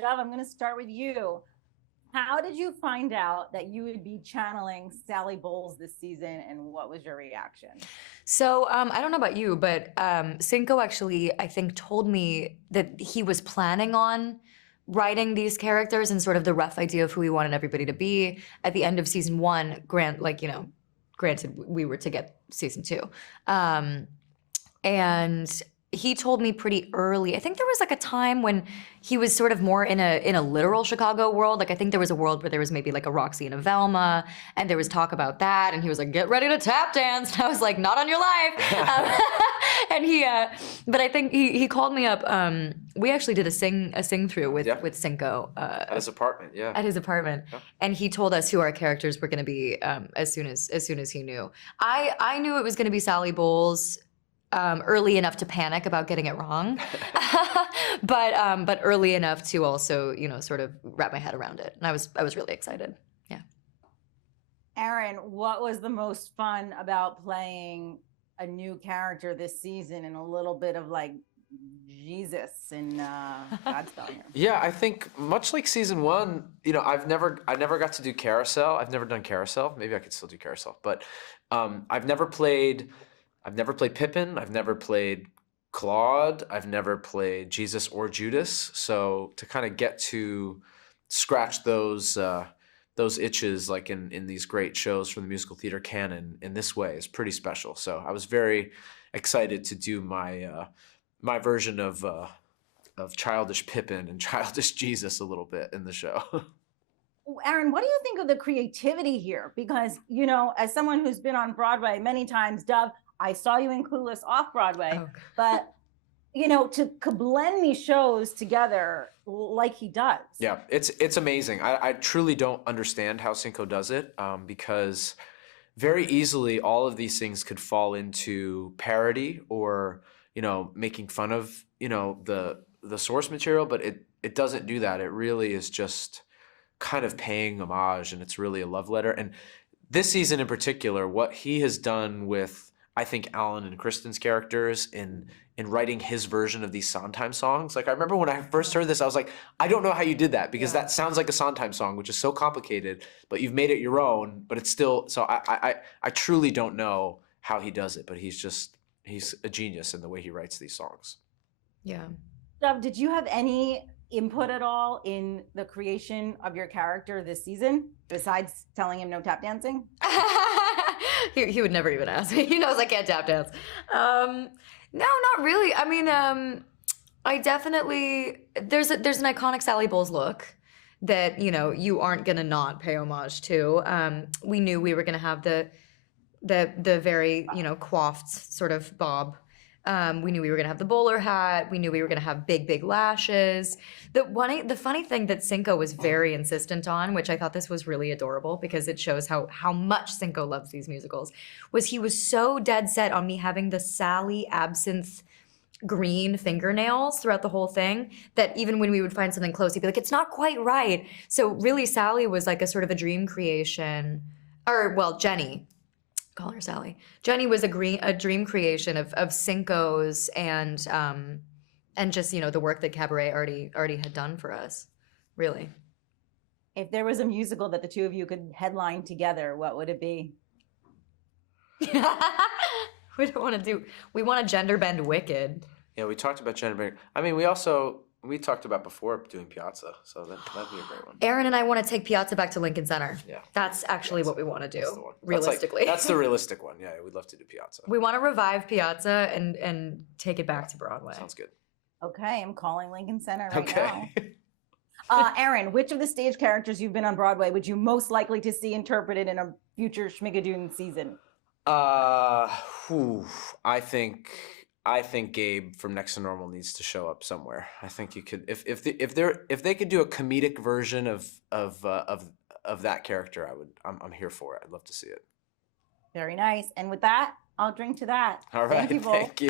Dove, I'm going to start with you. How did you find out that you would be channeling Sally Bowles this season, and what was your reaction? So I don't know about you, but Cinco actually, I think, told me that he was planning on writing these characters and sort of the rough idea of who he wanted everybody to be at the end of season one. Granted, we were to get season two, and he told me pretty early. I think there was like a time when he was sort of more in a literal Chicago world. Like I think there was a world where there was maybe like a Roxy and a Velma, and there was talk about that. And he was like, "Get ready to tap dance." And I was like, "Not on your life." And but I think he called me up. We actually did a sing through with Cinco at his apartment. Yeah, at his apartment, and he told us who our characters were going to be as soon as he knew. I knew it was going to be Sally Bowles. Early enough to panic about getting it wrong, but early enough to also, sort of wrap my head around it. And I was really excited. Yeah. Aaron, what was the most fun about playing a new character this season and a little bit of like Jesus and Godspell here? Yeah, I think much like season one, I never got to do Carousel. I've never done Carousel. Maybe I could still do Carousel, but I've never played Pippin. I've never played Claude. I've never played Jesus or Judas. So to kind of get to scratch those itches, like in these great shows from the musical theater canon, in this way is pretty special. So I was very excited to do my version of childish Pippin and childish Jesus a little bit in the show. Aaron, what do you think of the creativity here? Because, as someone who's been on Broadway many times, Dove, I saw you in Clueless off Broadway, but to blend these shows together like he does. Yeah, it's amazing. I truly don't understand how Cinco does it, because very easily all of these things could fall into parody or making fun of the source material, but it doesn't do that. It really is just kind of paying homage, and it's really a love letter. And this season in particular, what he has done with, I think, Alan and Kristen's characters in writing his version of these Sondheim songs. Like I remember when I first heard this, I was like, I don't know how you did that, because that sounds like a Sondheim song, which is so complicated, but you've made it your own, but it's still, so I truly don't know how he does it, but he's a genius in the way he writes these songs. Yeah. Dove, did you have any input at all in the creation of your character this season, besides telling him no tap dancing? He would never even ask me. He knows I can't tap dance. No, not really. I mean, I definitely, there's an iconic Sally Bowles look that, you aren't going to not pay homage to. We knew we were going to have the very, coiffed sort of bob. We knew we were going to have the bowler hat. We knew we were going to have big lashes. The funny thing that Cinco was very insistent on, which I thought this was really adorable because it shows how much Cinco loves these musicals, was he was so dead set on me having the Sally absinthe green fingernails throughout the whole thing that even when we would find something close, he'd be like, it's not quite right. So really Sally was like a sort of a dream creation, or well, Jenny. Call her Sally. Jenny was a dream creation of Cinco's and just the work that Cabaret already had done for us, really. If there was a musical that the two of you could headline together, what would it be? We want to gender bend Wicked. Yeah, we talked about gender bend. I mean, we talked about before doing Piazza, so that'd be a great one. Aaron and I want to take Piazza back to Lincoln Center. Yeah. That's actually what we want to do, realistically. That's the realistic one. Yeah, we'd love to do Piazza. We want to revive Piazza and take it back to Broadway. Sounds good. Okay, I'm calling Lincoln Center right now. Aaron, which of the stage characters you've been on Broadway would you most likely to see interpreted in a future Schmigadoon season? I think Gabe from Next to Normal needs to show up somewhere. I think you could, if they could do a comedic version of that character, I'm here for it. I'd love to see it. Very nice. And with that, I'll drink to that. All right. Thank you both. Thank you.